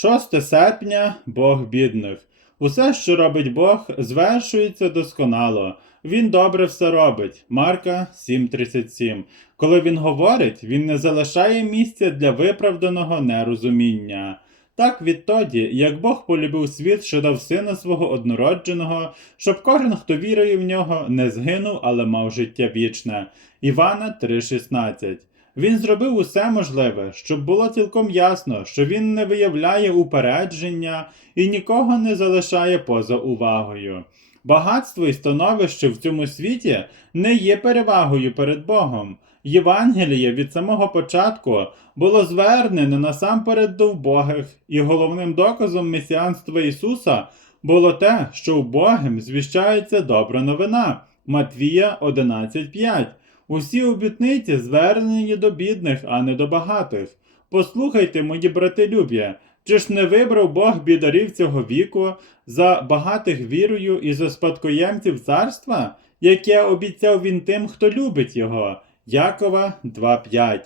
6 серпня Бог бідних. Усе, що робить Бог, звершується досконало. Він добре все робить. Марка 7:37. Коли він говорить, він не залишає місця для виправданого нерозуміння. Так відтоді, як Бог полюбив світ, що дав сина свого однородженого, щоб кожен, хто вірує в нього, не згинув, але мав життя вічне. Івана 3:16. Він зробив усе можливе, щоб було цілком ясно, що він не виявляє упередження і нікого не залишає поза увагою. Багатство і становище в цьому світі не є перевагою перед Богом. Євангеліє від самого початку було звернене насамперед до вбогих, і головним доказом месіанства Ісуса було те, що вбогим звіщається добра новина. Матвія 11.5. Усі обітниці звернені до бідних, а не до багатих. Послухайте, мої братилюб'я, чи ж не вибрав Бог бідарів цього віку за багатих вірою і за спадкоємців царства, яке обіцяв він тим, хто любить його? Якова 2.5.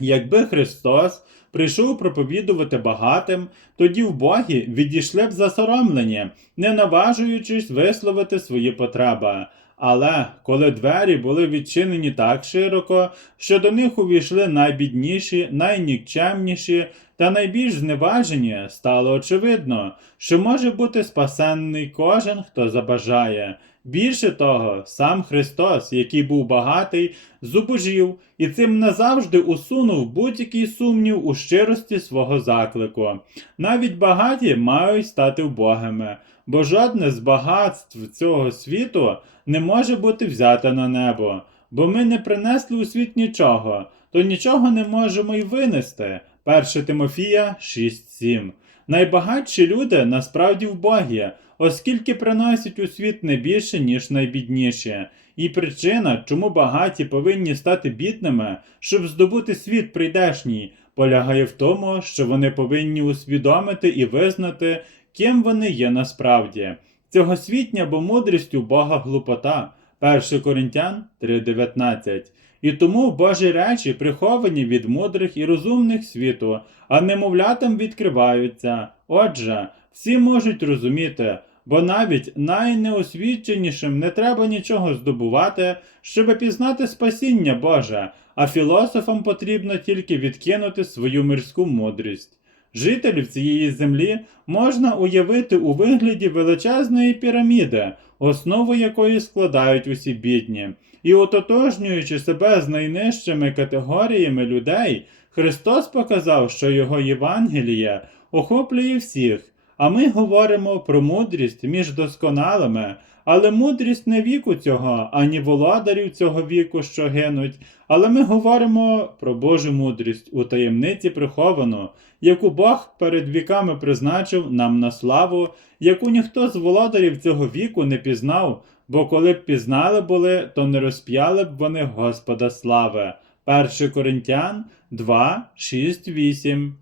Якби Христос прийшов проповідувати багатим, тоді вбогі відійшли б засоромлені, не наважуючись висловити свої потреби. Але коли двері були відчинені так широко, що до них увійшли найбідніші, найнікчемніші та найбільш зневажені, стало очевидно, що може бути спасенний кожен, хто забажає. Більше того, сам Христос, який був багатий, зубожів і цим назавжди усунув будь-який сумнів у щирості свого заклику. Навіть багаті мають стати вбогими, бо жодне з багатств цього світу не може бути взяте на небо, бо ми не принесли у світ нічого, то нічого не можемо й винести. 1 Тимофія 6.7 Найбагатші люди насправді вбогі, оскільки приносять у світ не більше, ніж найбідніші. І причина, чому багаті повинні стати бідними, щоб здобути світ прийдешній, полягає в тому, що вони повинні усвідомити і визнати, ким вони є насправді. Цьогосвітня бо мудрість у Бога глупота. 1 Коринтян 3.19 І тому Божі речі приховані від мудрих і розумних світу, а немовлятам відкриваються. Отже, всі можуть розуміти, бо навіть найнеосвіченішим не треба нічого здобувати, щоб пізнати спасіння Боже, а філософам потрібно тільки відкинути свою мирську мудрість. Жителів цієї землі можна уявити у вигляді величезної піраміди, основу якої складають усі бідні, і ототожнюючи себе з найнижчими категоріями людей, Христос показав, що Його Євангеліє охоплює всіх. А ми говоримо про мудрість між досконалими, але мудрість не віку цього, ані володарів цього віку, що гинуть, але ми говоримо про Божу мудрість у таємниці приховану, яку Бог перед віками призначив нам на славу, яку ніхто з володарів цього віку не пізнав, бо коли б пізнали були, то не розп'яли б вони Господа слави. 1 Коринтян 2, 6, 8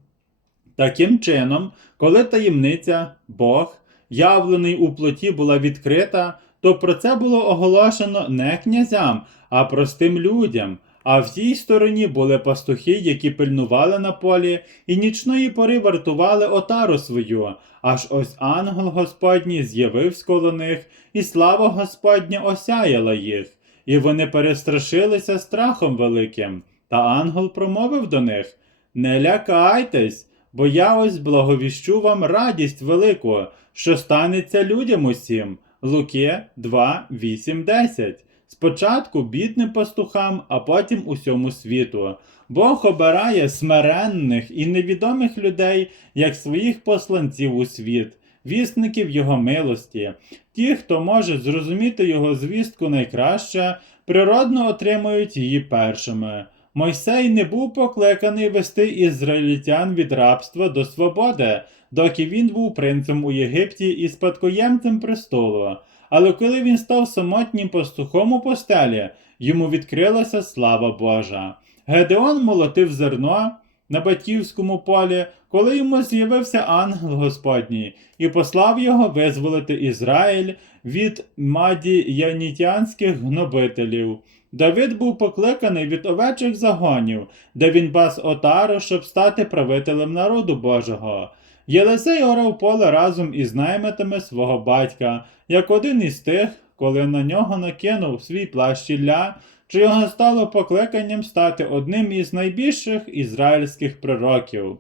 Таким чином, коли таємниця, Бог, явлений у плоті, була відкрита, то про це було оголошено не князям, а простим людям. А в тій стороні були пастухи, які пильнували на полі, і нічної пори вартували отару свою. Аж ось ангел Господній з'явився коло них, і слава Господня осяяла їх, і вони перестрашилися страхом великим. Та ангел промовив до них: Не лякайтесь, бо я ось благовіщу вам радість велику, що станеться людям усім. Луки 2, 8, 10. Спочатку бідним пастухам, а потім усьому світу. Бог обирає смиренних і невідомих людей як своїх посланців у світ, вісників Його милості. Ті, хто може зрозуміти Його звістку найкраще, природно отримують її першими. Мойсей не був покликаний вести ізраїльтян від рабства до свободи, доки він був принцем у Єгипті і спадкоємцем престолу. Але коли він став самотнім пастухом у постелі, йому відкрилася слава Божа. Гедеон молотив зерно на батьківському полі, коли йому з'явився ангел Господній і послав його визволити Ізраїль від мадіянітянських гнобителів. Давид був покликаний від овечих загонів, де він пас отару, щоб стати правителем народу Божого. Єлисей орав поле разом із наймитами свого батька, як один із тих, коли на нього накинув свій плащ Ілля, що його стало покликанням стати одним із найбільших ізраїльських пророків.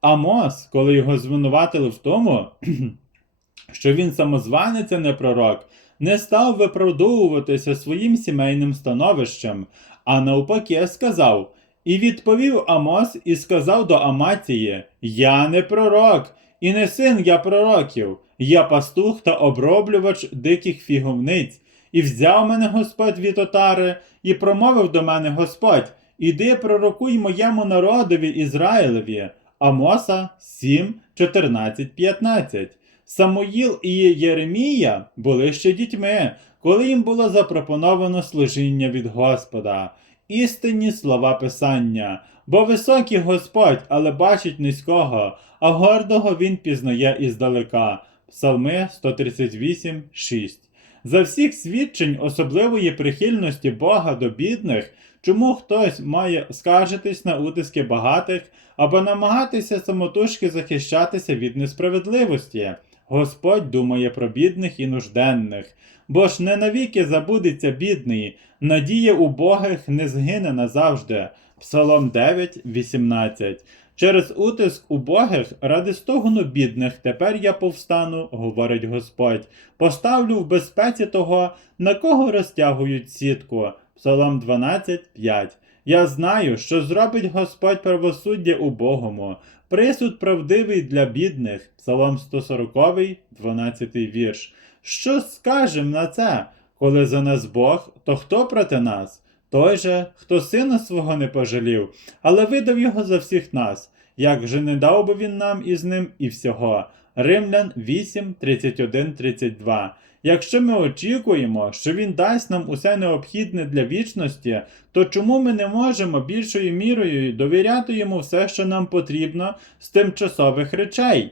Амос, коли його звинуватили в тому, що він самозванець, а не пророк, не став виправдовуватися своїм сімейним становищем, а навпаки сказав. І відповів Амос і сказав до Амації: Я не пророк, і не син я пророків, я пастух та оброблювач диких фіговниць. І взяв мене Господь від отари, і промовив до мене Господь: Іди пророкуй моєму народові Ізраїлеві. Амоса 7, 14, 15. Самуїл і Єремія були ще дітьми, коли їм було запропоновано служіння від Господа. Істинні слова Писання, бо високий Господь, але бачить низького, а гордого він пізнає іздалека. Псалми 138, 6. За всіх свідчень особливої прихильності Бога до бідних, чому хтось має скаржитись на утиски багатих або намагатися самотужки захищатися від несправедливості. Господь думає про бідних і нужденних, бо ж не навіки забудеться бідний, надія убогих не згине назавжди. Псалом 9, 18. Через утиск убогих ради стогону бідних тепер я повстану, говорить Господь. Поставлю в безпеці того, на кого розтягують сітку. Псалом 12, 5. Я знаю, що зробить Господь правосуддя убогому, присуд правдивий для бідних. Псалом 140, 12 вірш. Що скажем на це? Коли за нас Бог, то хто проти нас? Той же, хто сина свого не пожалів, але видав його за всіх нас. Як же не дав би він нам із ним і всього? Римлян 8, 31, 32. Якщо ми очікуємо, що він дасть нам усе необхідне для вічності, то чому ми не можемо більшою мірою довіряти йому все, що нам потрібно з тимчасових речей?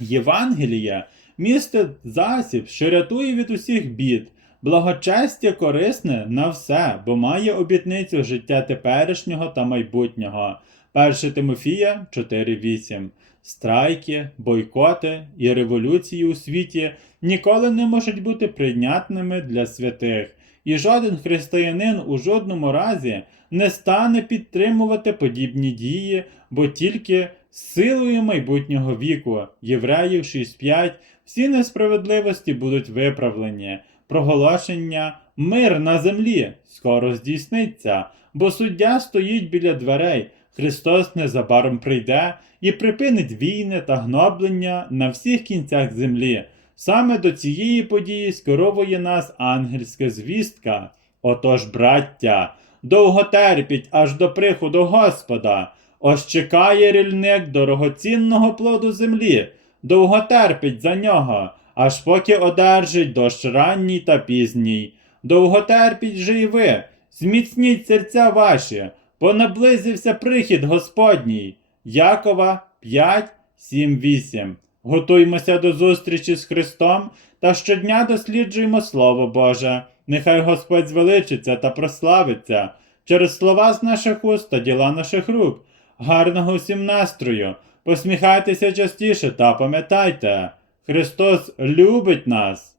Євангеліє містить засіб, що рятує від усіх бід. Благочестя корисне на все, бо має обітницю життя теперішнього та майбутнього. 1 Тимофія 4.8 Страйки, бойкоти і революції у світі ніколи не можуть бути прийнятними для святих, і жоден християнин у жодному разі не стане підтримувати подібні дії, бо тільки силою майбутнього віку, Євреїв 6.5, всі несправедливості будуть виправлені. Проголошення мир на землі скоро здійсниться, бо суддя стоїть біля дверей. Христос незабаром прийде і припинить війни та гноблення на всіх кінцях землі. Саме до цієї події скеровує нас ангельська звістка. Отож, браття, довго терпіть аж до приходу Господа. Ось чекає рільник дорогоцінного плоду землі, довго терпить за нього, аж поки одержить дощ ранній та пізній. Довго терпіть же й ви, зміцніть серця ваші, бо наблизився прихід Господній. Якова 5, 7, 8. Готуймося до зустрічі з Христом та щодня досліджуємо Слово Боже. Нехай Господь звеличиться та прославиться через слова з наших уст та діла наших рук. Гарного усім настрою! Посміхайтеся частіше та пам'ятайте, Христос любить нас.